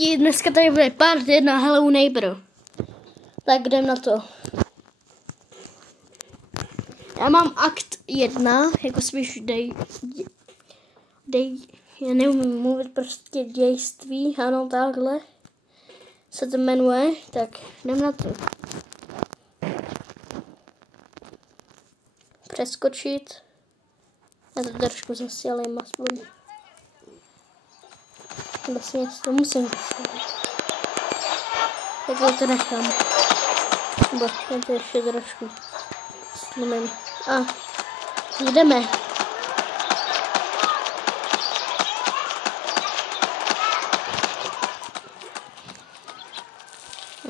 Dneska tady bude part 1 Hello Neighbor. Tak jdem na to. Já mám akt 1, jako spíš já neumím mluvit, prostě dějství, ano, takhle se to jmenuje, tak jdem na to. Přeskočit. Já to trošku zasílím aspoň. Vlastně to musím zasílit. Takhle to nechám. Bo, já to ještě trošku slumím. A jdeme.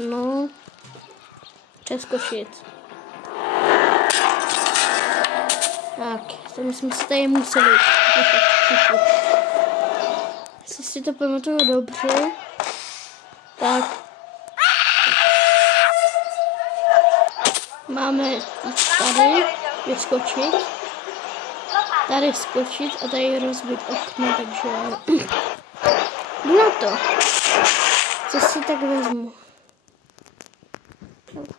No, přeskočit. Tak, tam jsme se tady museli. Jestli si to pamatuju dobře, tak máme jít tady, vyskočit, tady skočit a tady rozbít okno, takže jdu na to. Co si tak vezmu? OK.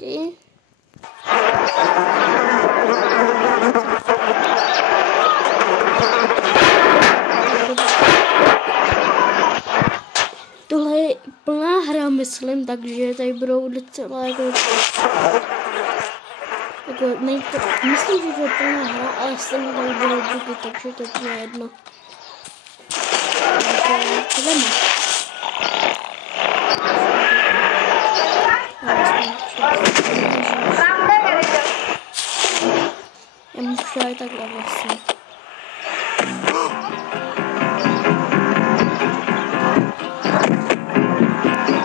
Tohle je plná hra, myslím, takže tady budou docela myslím, že to je plná hra, ale stejně tady budou bugy, takže to je jedno. Takže jdeme. Já můžu aj takhle vlastně.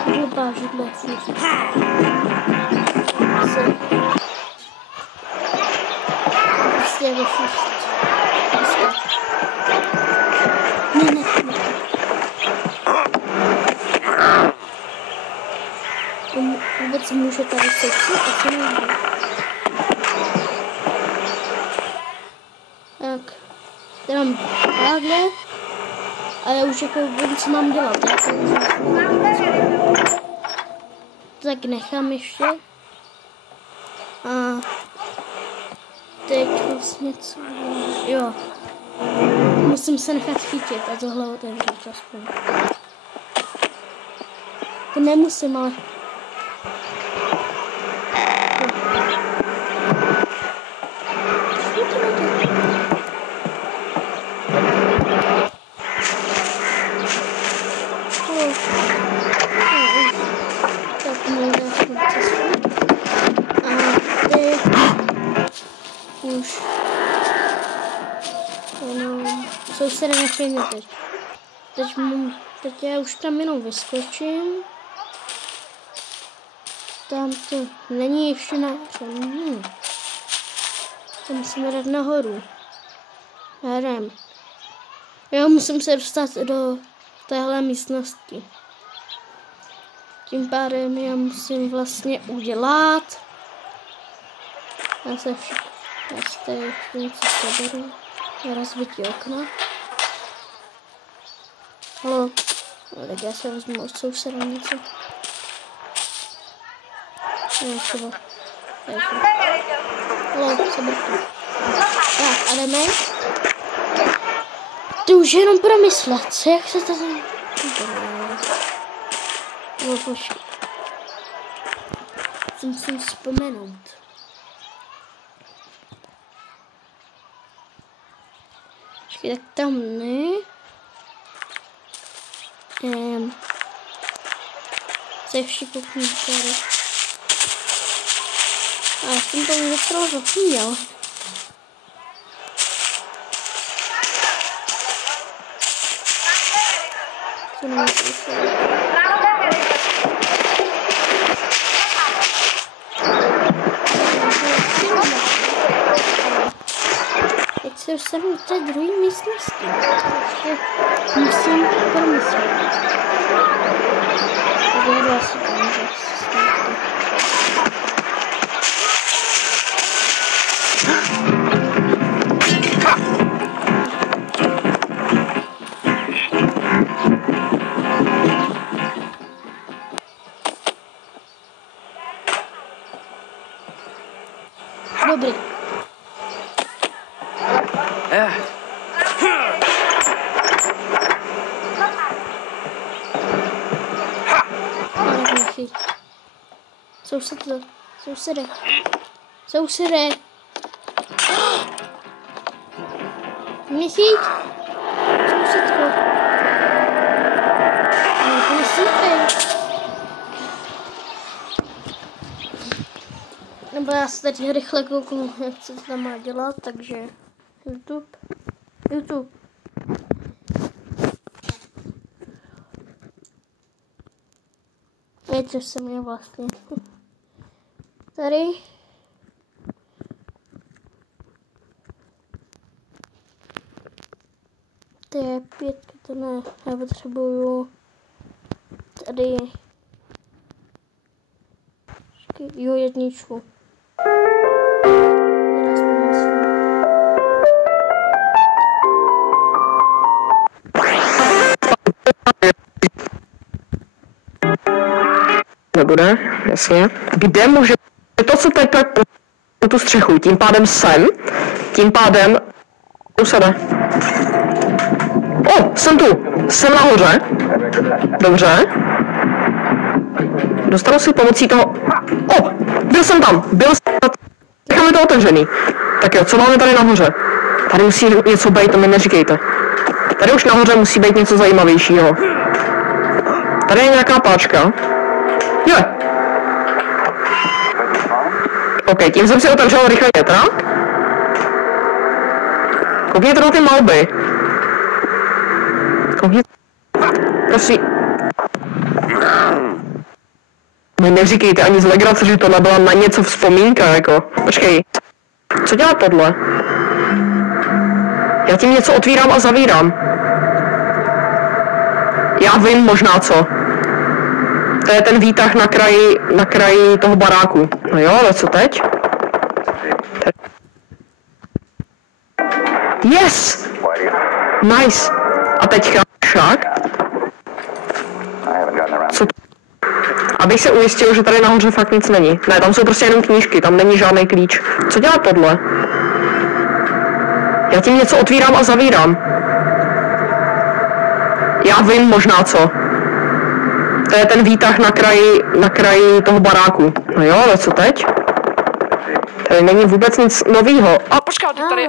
Blbá židle, prostě jako šust. Ne. Vůbec může tady sexit, asi nejde. Tak, tady mám takhle a já už jako vím, co mám dělat. Tak nechám ještě. A teď vlastně co? Jo. Musím se nechat chytit a tohle otevřít aspoň. To nemusím, ale... Už jsou se nechejme teď. Teď já už tam jenom vyskočím. Tam to není ještě nahoře. Tam musíme dát nahoru. Jdem. Já musím se dostat do téhle místnosti. Tím pádem já musím vlastně udělat. Já se něco seberu. Já rozbití okno. Halo. Tak já se vezmu od souseda něco. No, třeba. Halo, seberku. Tak, a jdeme. Ty už jenom promyslet, jak se to tam... No, počkej. Musím vzpomenout. Tak tam ne. Se ještě kouknu tady. A já jsem to už docela zapomněl. Co nemyslím? Teď se dostanu do té druhé místnosti. Ještě musím promyslet. Budu asi tam Dobrý. Sousede. Mě chyť. Sousedko. Ale to nesípej. Nebo já se teď rychle kouknu, jak se to tam má dělat, takže YouTube. Víte, co jsem je vlastně. Tady. To je 5, to ne, já potřebuju tady. Jo, 1. Nebude, jasně. Kde může to, co teď na tu střechu, tím pádem sem, tím pádem usede. Jsem tu, jsem nahoře. Dobře. Dostanu si pomocí toho... byl jsem tam. Necháme to otevřený. Tak jo, co máme tady nahoře? Tady musí něco být, to mi neříkejte. Tady už nahoře musí být něco zajímavějšího. Tady je nějaká páčka. Je. OK, tím jsem si otevřel rychle větrák. Koukněte na ty malby. Prosím. Mi neříkejte ani z legrace, že to nebyla na něco vzpomínka, jako. Počkej. Co dělá tohle? Já tím něco otvírám a zavírám. Já vím možná co. To je ten výtah na kraji toho baráku. No jo, ale co teď? Yes! Nice! A teď šák. Co to? Abych se ujistil, že tady nahoře fakt nic není. Ne, tam jsou prostě jenom knížky, tam není žádný klíč. Co dělá tohle? Já tím něco otvírám a zavírám. Já vím možná co. To je ten výtah na kraji toho baráku. No jo, ale co teď? Tady není vůbec nic novýho. A počkej, tady...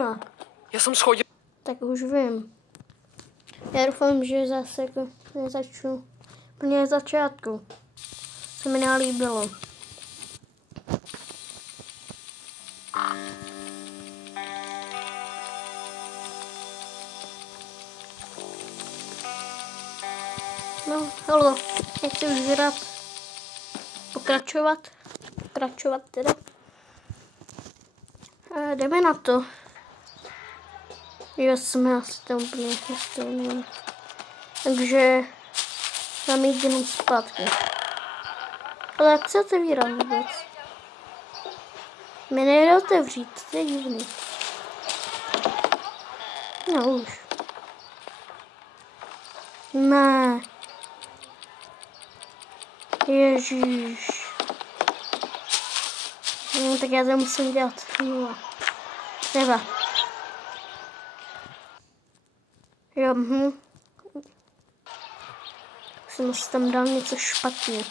Já jsem schodil. Tak už vím. Já doufám, že zase jako nezačnu úplně začátku. Se mi nelíbilo. No, halo, nechci už vydat. Pokračovat teda. Jdeme na to. Jo, jsme asi tam úplně nestejný. Takže mám jít jenom zpátky. Ale jak se otevírá vůbec? Mě nejde otevřít, to je divný. No už. Ne. Ježíš. No, tak já to musím dělat. No. Třeba. Jo, jsem si tam dal něco špatně.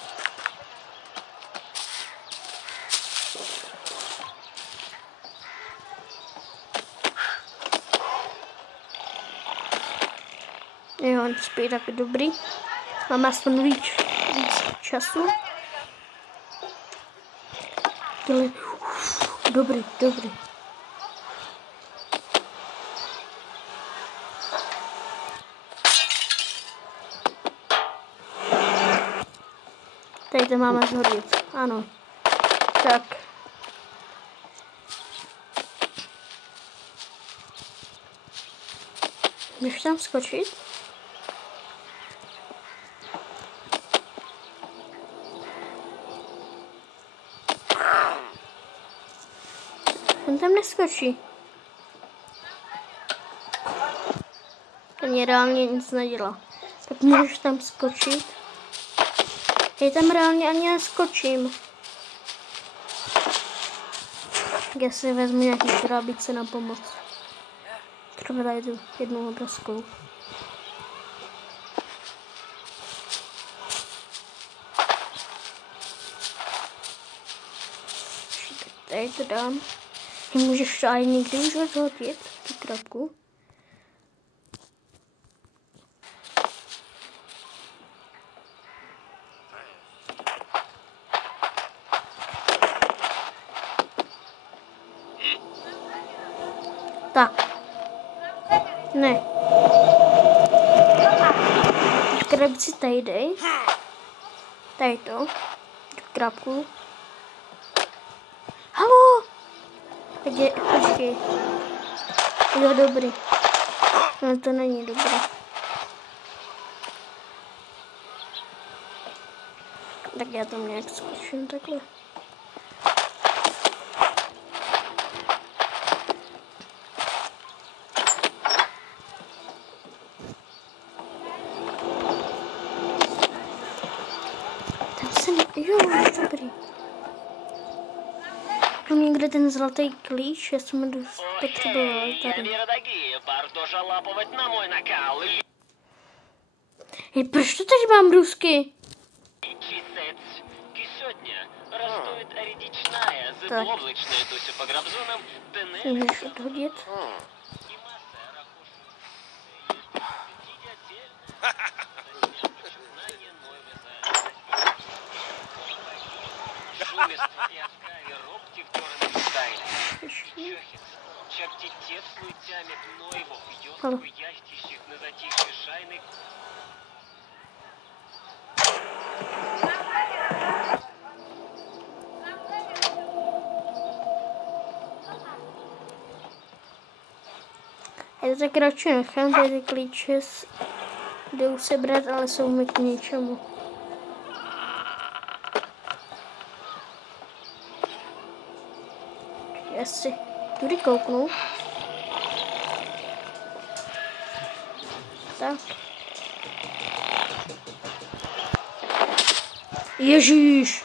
Jo, spíš taky dobrý. Máme aspoň víc času. Dobrý. Tady to máme zhodit. Ano. Tak. Můžeš tam skočit? On tam neskočí. To mě reálně nic nedělá. Tak můžeš tam skočit. Já tam reálně ani neskočím. Já si vezmu nějaký čarobice na pomoc. Třeba tady tu jednu obrazkou. Tady to dám. Ty můžeš to aj někdy už rozhodit, tu krabku. Tak. Ne. Krabci tady dej. Tady to. Krabku. Halo! Počkej. Jo, dobrý. No to není dobré. Tak já tam nějak zkusím takhle. Tam jsem, jo, dobrý. Někde ten zlatý klíč, já jsem ho dost potřebovala tady. Hej, proč to teď mám rusky? Tak. Můžeš odhodit? Halo. Já to tak radši nechám, tady ty klíče jdou sebrat, ale jsou mi k ničemu. Já si tudy kouknu. Tak. Ježíš!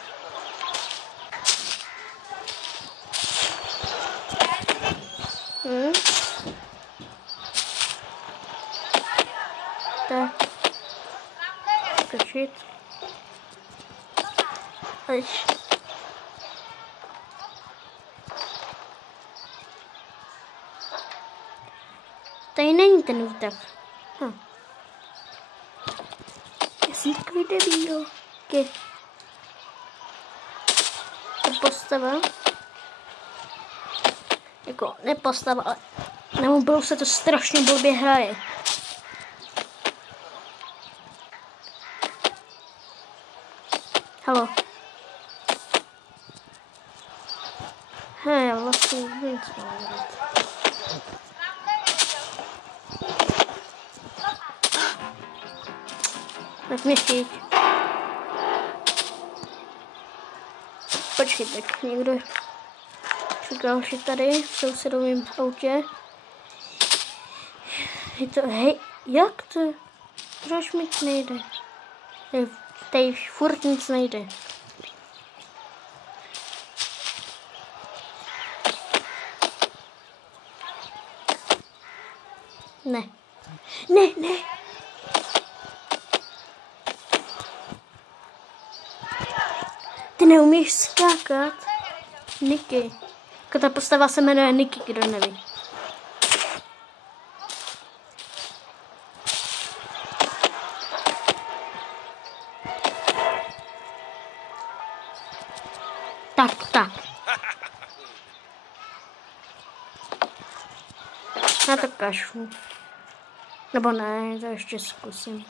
Tak. Skočit. Ať. Tady není ten výtah. Já jsem takový debil. To postava. Jako nepostava, ale na mobilu se to strašně blbě hraje. Halo. Hej, vlastně nic nevědět. Tak mě chyť. Počkej, tak někdo říkal, že tady v sousedovém autě. Je to, hej, jak to? Proč mi to nejde? Tady furt nic nejde. Ne. Ne, ne. Ty neumíš skákat? Niky. Jako ta postava se jmenuje Niky, kdo neví. Tak. Na to kašlu. Nebo ne, to ještě zkusím.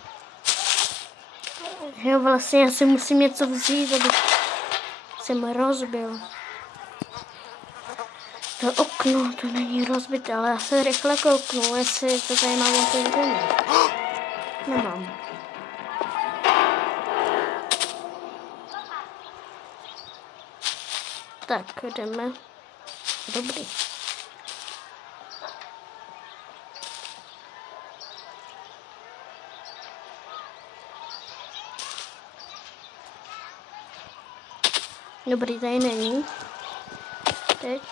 Jo, vlastně já si musím něco vzít, aby jsem rozbil. To okno, to není rozbité, ale já se rychle kouknu, jestli to tady mám otevřené. Nemám. Tak, jdeme. Dobrý. Dobrý, tady není. Teď.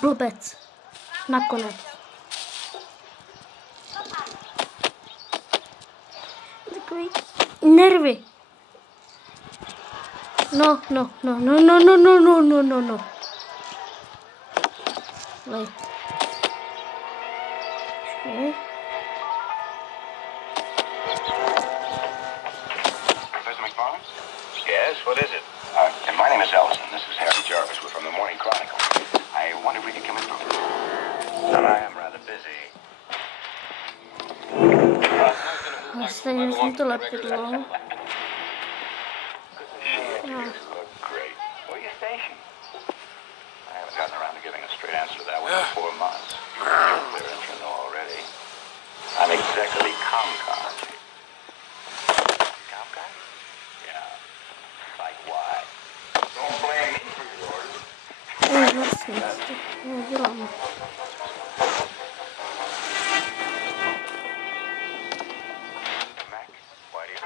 Blbec. Nakonec. Takový nervy. No. Lej. Okay. Professor McFarland? Yes, what is it? My name is Ellison. This is Harry Jarvis. We're from the Morning Chronicle. I wonder if we could come in for... But I am rather busy. Stejně jsem to lepidlo. Look great. Where are you stationed? I haven't gotten around to giving a straight answer to that one in 4 months. Clear intro know already. I'm executive Comcast. Comcast? Yeah. Like why? Don't blame me for your orders. Vlastně, dělám. Mac, why do you...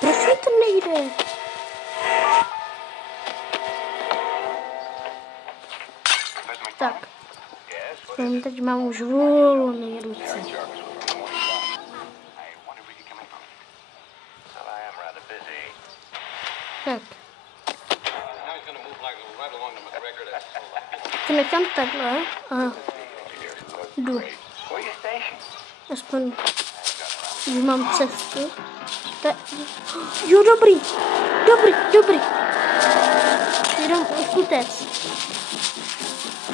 Proč mi to nejde? Tak. Teď mám už volné ruce. Tak. To nechám takhle a jdu. Aspoň už mám cestu. Jo, dobrý. Jenom utec.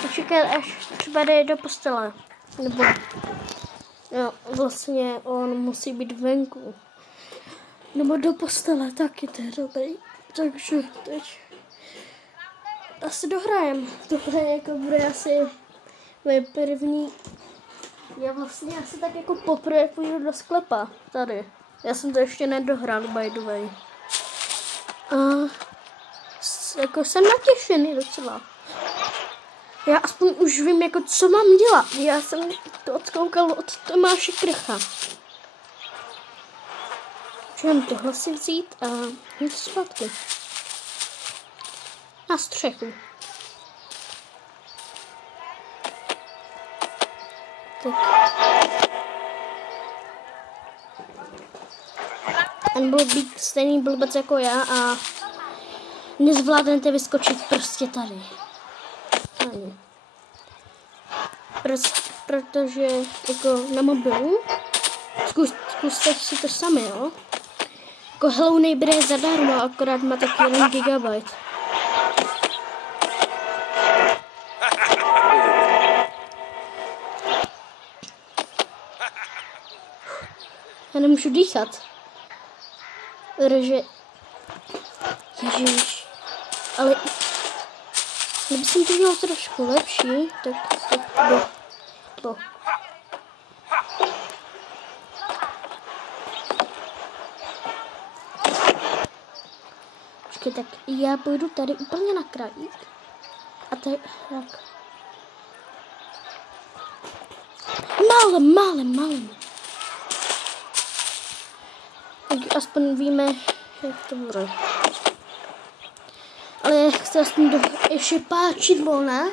Počkat, až třeba jde do postele. Nebo jo, vlastně on musí být venku. Nebo do postele, taky to je dobrý. Takže teď asi dohrajem. Tohle jako bude asi moje první. Já vlastně asi tak jako poprvé půjdu do sklepa. Tady. Já jsem to ještě nedohrál, by the way. A jako jsem natěšený docela. Já aspoň už vím, jako co mám dělat. Já jsem to odkoukal od Tomáše Krcha. Můžeme tohle si vzít a jít zpátky. Na střechu. Tak. On byl být stejný blbec jako já a nezvládnete vyskočit prostě tady. Ani. Protože jako na mobilu zkuste si to sami, jo. Jako Hello Neighbor je zadarmo, akorát má taky 1 GB. Já nemůžu dýchat. Protože... Ježiš. Ale... Kdyby jsem to dělal trošku lepší, tak to. Počkej, tak já půjdu tady úplně na krajík. A tady, tak. Málem. Tak aspoň víme, jak to bude. Ale chci aspoň ještě páčidlo, ne?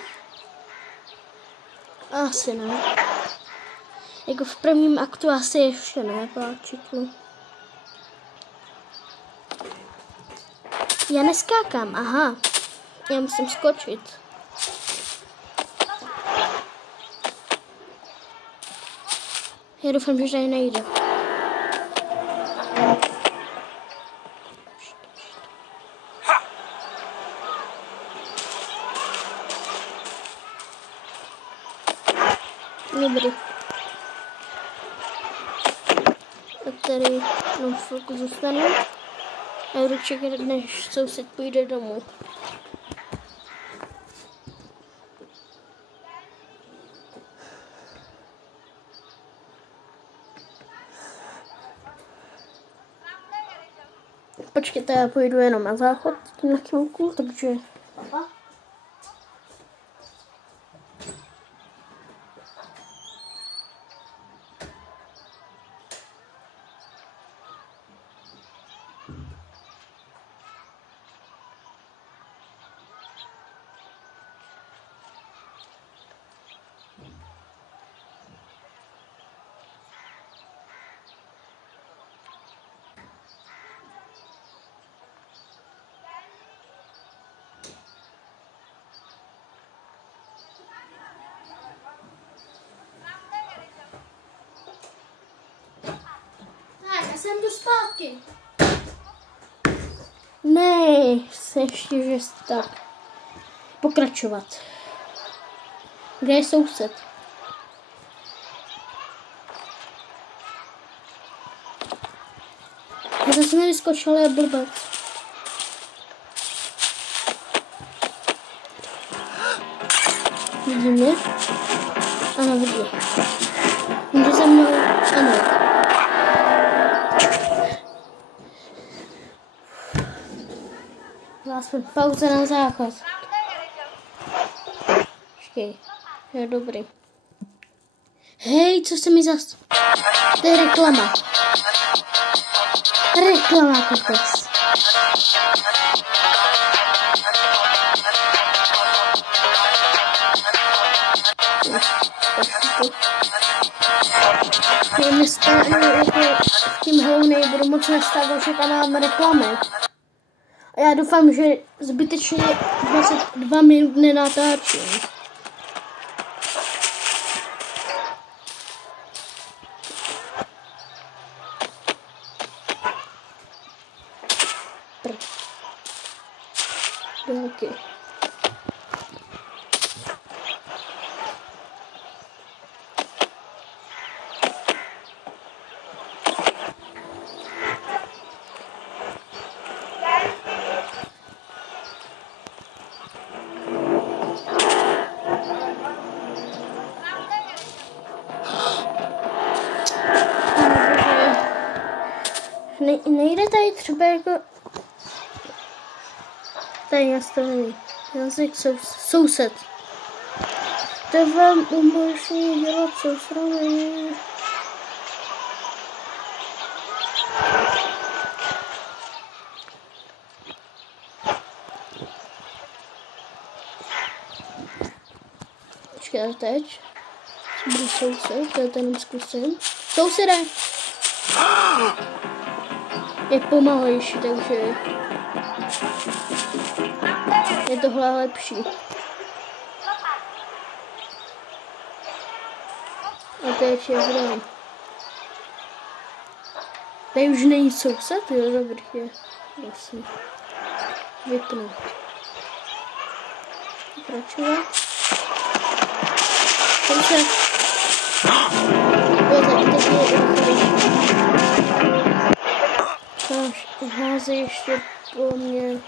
Asi ne. Jako v prvním aktu asi ještě ne, páčidlo. Já neskákám, aha. Já musím skočit. Já doufám, že tady nejde. Dobrý. Tak tady jenom chvilku zůstanu. Já budu čekat, než soused půjde domů. Počkejte, já půjdu jenom na záchod na chvilku, takže... jsem tu zpátky. Ne, se ještě, že tak. Pokračovat. Kde je soused? Já zase nevyskočil, je blbec. Vidí mě? Ano, vidí. Jde za mnou? Ano. Aspoň pauza na záchod. Počkej, je dobrý. Hej, co se mi zas... To je reklama. Reklama, kokos. V tím hlounej budu moc nastavit, že tam mám reklamy. A já doufám, že zbytečně 22 minut nenatáčím. Délky. Nejde tady třeba jako tady nastavený jazyk soused. To vám umožní dělat sousrovny. Počkej, teď budu soused, to je ten zkusím. Sousede! Je pomalejší, takže je tohle lepší. A teď je hrám. Tady už není soused, jo, dobrý je. Jasně. Vypnout. Pokračovat. Soused. Jo, teď je rychlejší. Hází ještě po mně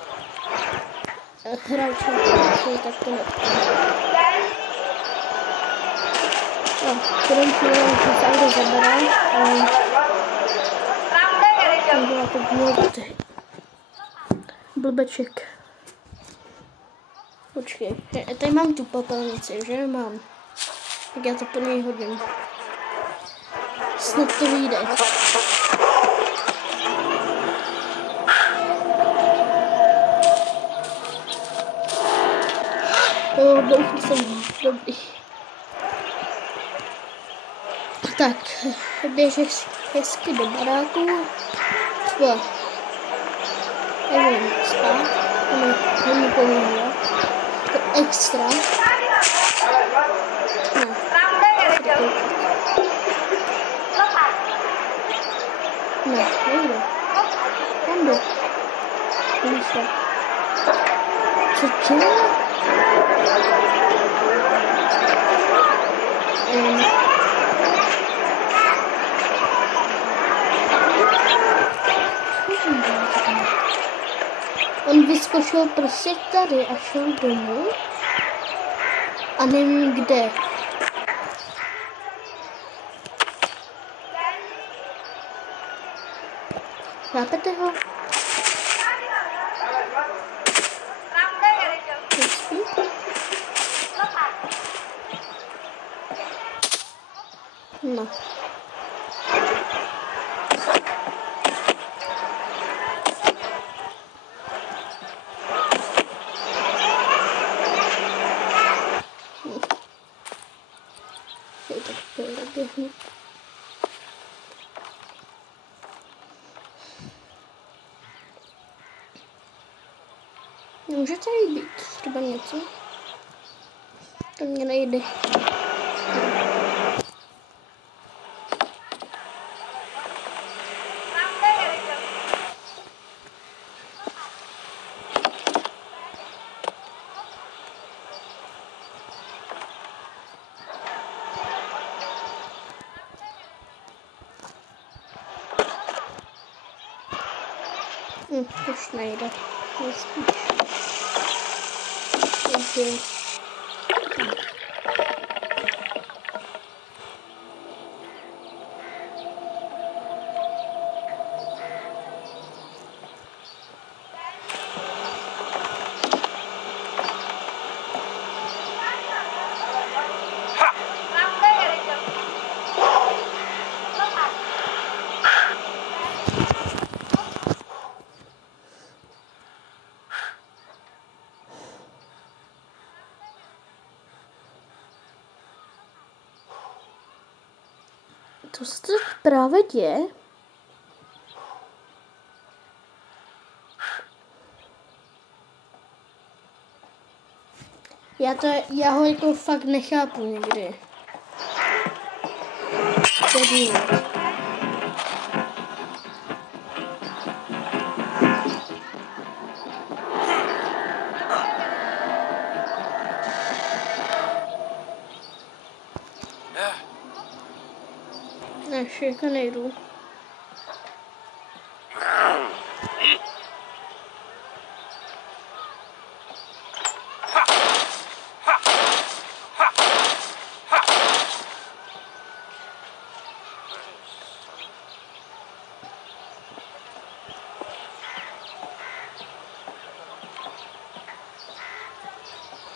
hráče, tak to budeme chvíli, že se auto zabere, ale udělá to blbý. Blbeček. Počkej, tady mám tu popelnici, že mám. Tak já to po něj hodím. Snad to vyjde. Jo, dlouho jsem dobrý. Tak, běžeš hezky do baráku. Jo. Nevím, spát. Nevím, pomůže. To extra. No. Ne, nejde. Tam jde. Nejde. Co? On vyskočil prostě tady a šel domů a nevím kde. Chápete ho? No. Může tady být třeba něco? To mě nejde. Už nejde. Nespíš. Takže... Co se teď právě děje? Já ho jako fakt nechápu někdy. Tedy. Ne, všechno nejdu.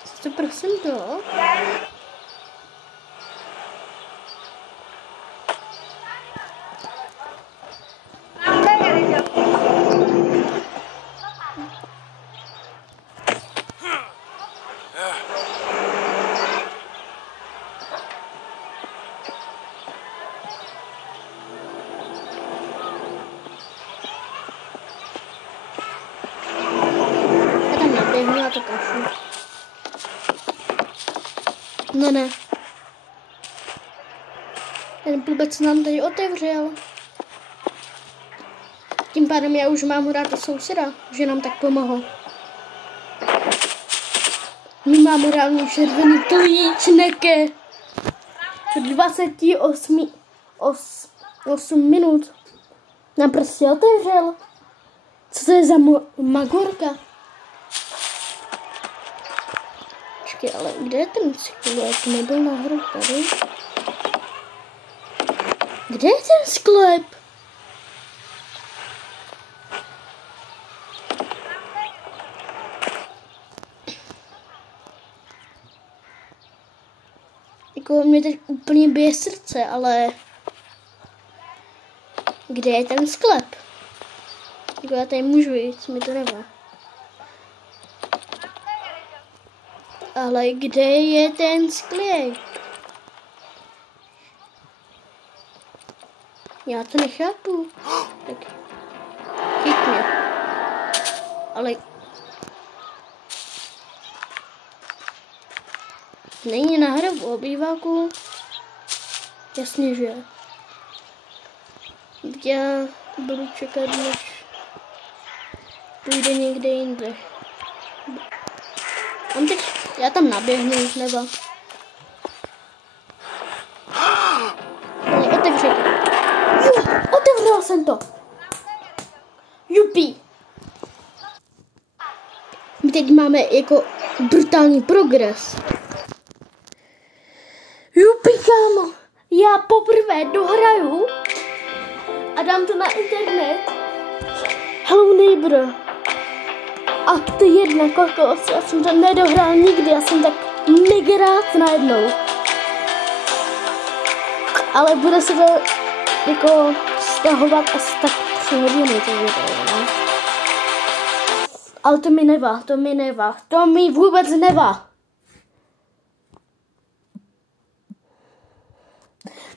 Co to prosím to? Já to kašlu. No ne. Ten blbec nám tady otevřel. Tím pádem já už mám rád souseda, že nám tak pomohl. My máme reálně červený klíčneke. 8 minut. Nám prostě otevřel. Co to je za magorka? Počkej, ale kde je ten sklep? Nebyl nahoru tady? Kde je ten sklep? Jako mě teď úplně bije srdce, ale... Kde je ten sklep? Jako já tady můžu jít, mi to nevá. Ale kde je ten sklep? Já to nechápu. Tak. Chyť mě. Ale... Není náhoda v obýváku? Jasně, že. Já budu čekat, než půjde někde jinde. Já tam naběhnu, nebo. Ne, otevři to. Jo, otevřel jsem to. Jupi. My teď máme jako brutální progres. Jupi, kámo. Já poprvé dohraju a dám to na internet. Hello neighbor. Akt 1, kokos. Já jsem to nedohrál nikdy, já jsem tak mega rád najednou. Ale bude se to jako stahovat asi tak 3 hodiny to video, ne? Ale to mi nevá, to mi vůbec nevá.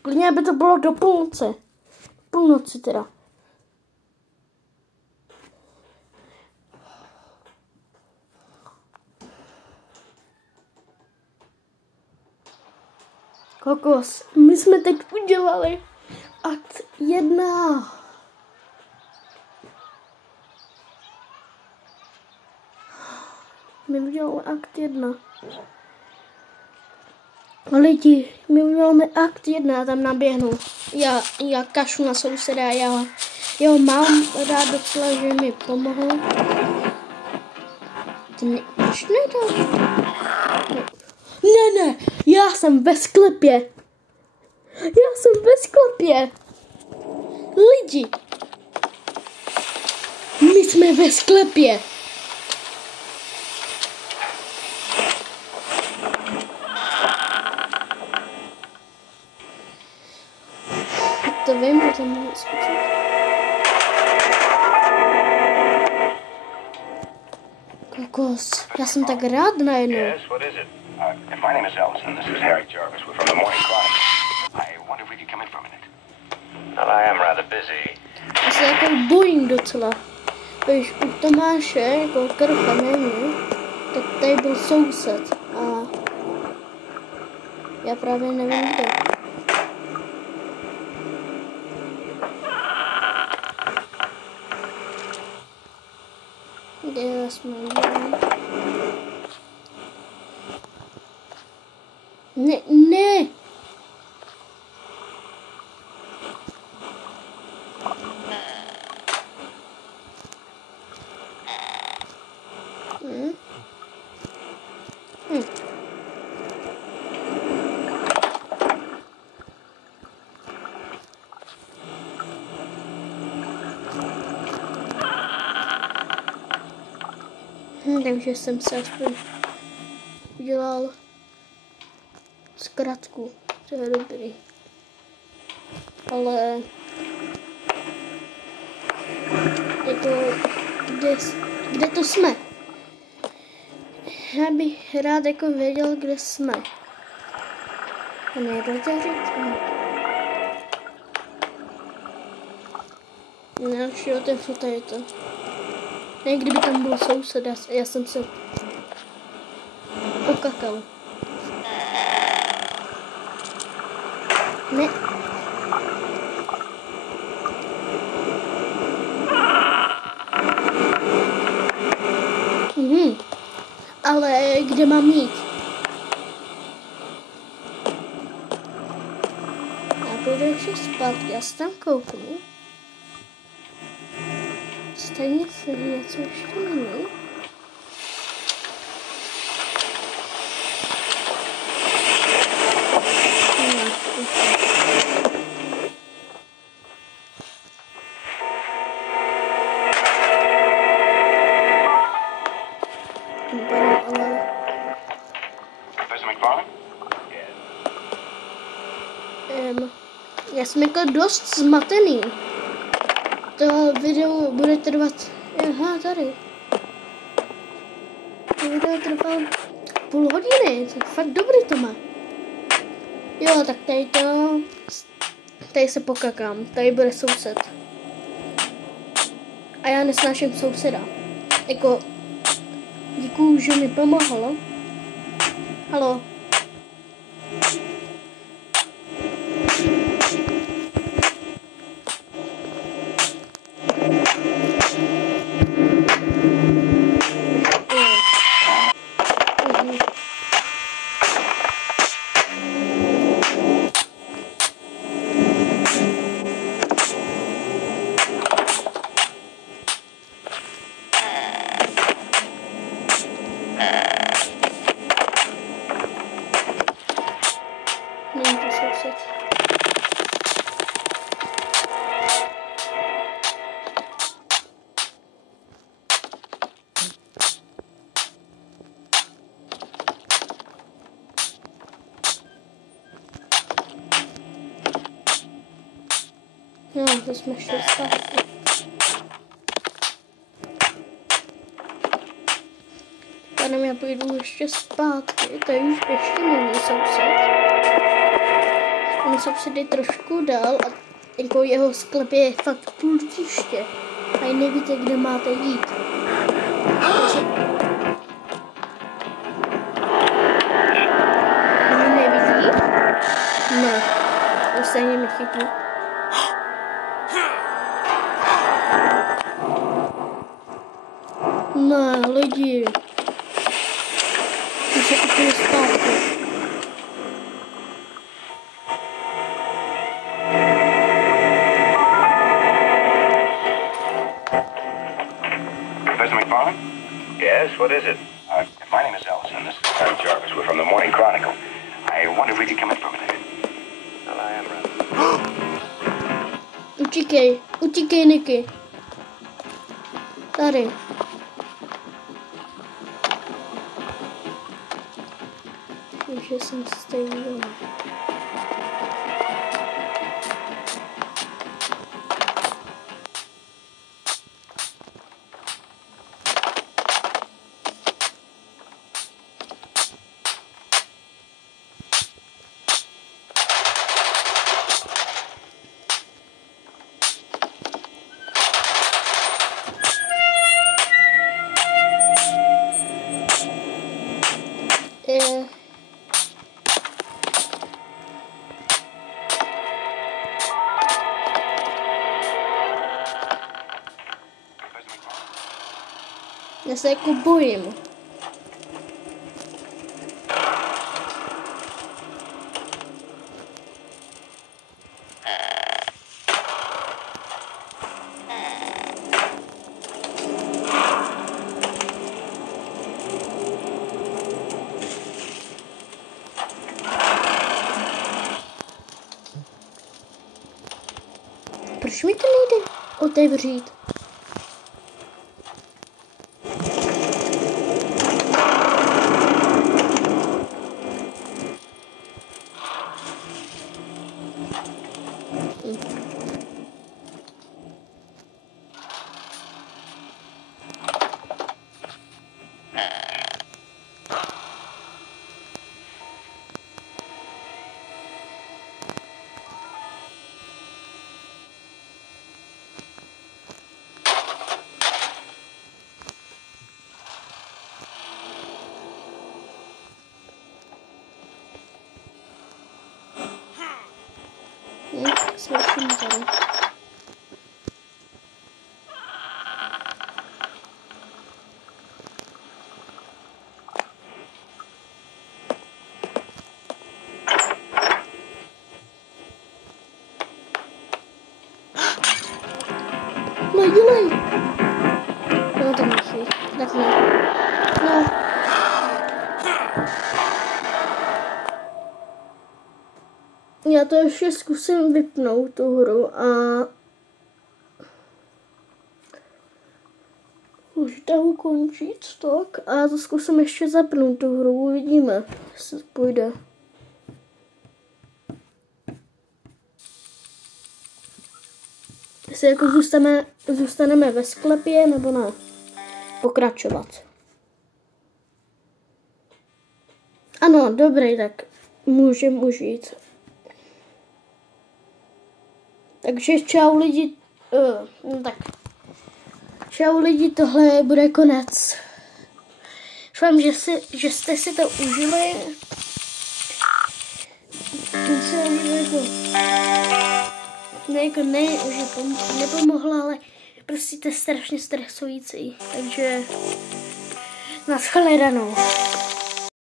Klidně by to bylo do půlnoci teda. Kokos, my jsme teď udělali akt 1. My udělali akt 1. Lidi, my uděláme akt 1, tam naběhnu. Já kašlu na souseda, já ho mám rád docela, že mi pomohl. Proč nedal? Ne, já jsem ve sklepě. Lidi, my jsme ve sklepě. To vím, že tam můžu skočit. Kokos, já jsem tak rád najednou. Yes, what is it? My name is Ellison. This is Harry Jarvis. We're from the Morning Chronicle. I wonder if we could come in for a minute. Well, I am rather busy. Já se jako bojím docela. Když u Tomáše, jako krfa není, tak tady byl soused. A já právě nevím kde. Kde jsme byli? Ne! Takže jsem se aspoň udělal zkratku, to je dobrý. Ale jako, kde to jsme? Já bych rád jako věděl, kde jsme. A nejde to říct? Já už otevřu tady to. Ne, kdyby tam byl soused, já jsem se pokakal. Ne. Ale kde mám jít? Já půjdu ještě zpátky, já se tam kouknu. Stejně se něco ještě není. Professor McFarlane? Já jsem jako dost zmatený. To video bude trvat... Aha, tady. To video trvá půl hodiny. To je fakt dobrý to má. Jo, tak tady to... Tady se pokakám. Tady bude soused. A já nesnáším souseda. Jako... Děkuju, že mi pomohlo. Haló. Není to soused. No, to jsme šli zpátky. Pádem já půjdu ještě zpátky, tady už ještě není soused. Ten soused je trošku dál a jako jeho sklep je fakt půl příště. A nevíte, kde máte jít. Takže... Oni nevidí? Ne. To stejně nechytí. Ne, lidi. Už je úplně zpátky. Yes, what is it? My name is Ellison. This is Harry Jarvis. We're from the Morning Chronicle. I wonder if we could come in for a minute. Well, I am rather. Utíkej, Niky. Tady. Víš, že jsem stejný doma. Já se jako bojím. Proč mi to nejde otevřít? Slyším tady. No dělej. No to nechci. Tak ne. No. Já to ještě zkusím vypnout tu hru a už to ukončit stok a já to zkusím ještě zapnout tu hru, uvidíme, jestli to půjde. Jestli jako zůstaneme ve sklepě nebo ne. Pokračovat. Ano, dobrý, tak můžeme užít. Takže čau lidi, tak čau lidi, tohle bude konec. Doufám, že jste si to užili. Nepomohla, ale prostě to je strašně stresující. Takže nashledanou.